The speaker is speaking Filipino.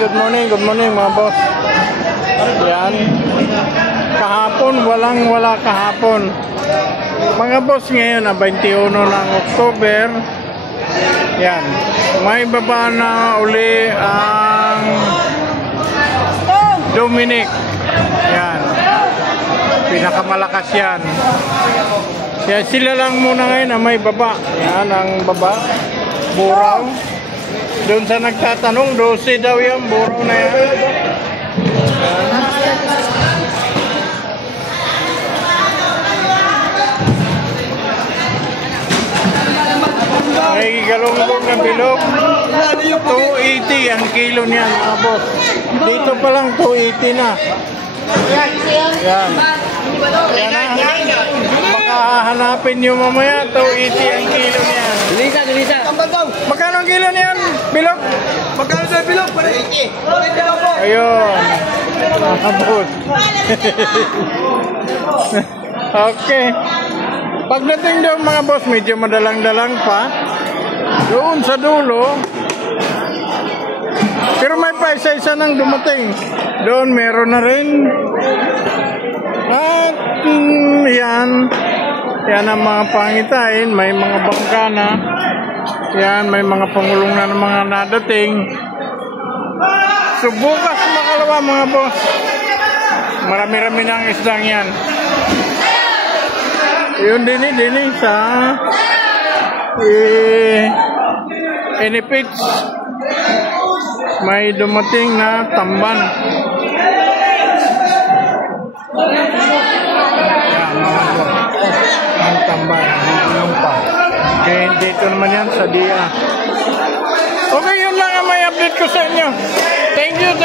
good morning mga boss. Yan. Kahapon, wala kahapon. Mga boss, ngayon 21 ng October. Yan. May baba na uli ang Dominic. Yan. Pinakamalakas yan. Yan, sila lang muna ngayon na may baba. Yan ang baba. Buraw. Doon sa nagtatanong, 12 daw yan. Buraw na yan. Yan. May galunggong na bilog. 280 ang kilo niyan, mga boss. Dito pa lang 280 na. Yan. Yan na. Baka hanapin nyo mamaya, 280 ang kilo niyan. Dilisa. Magkano ang kilo niyan, bilog? Magkano sa bilog? 80. Ayun. Mga boss. Okay. Pagdating doon mga boss, medyo madalang-dalang pa. Doon sa dulo. Pero may pa isa-isa nang dumating. Doon meron na rin. At yan. Yan ang mga pangitain. May mga bangka na. Yan, may mga pangulong na ng mga nadating. So bukas makalawa mga boss. Marami-rami na ang isdang yan. Yun din sa Inipits. May dumating na tamban. Yan, mga boss. Ang tamban. Yung pa. Okay, dito naman yan sa DIA. Okay, yun lang ang may update ko sa inyo. Thank you.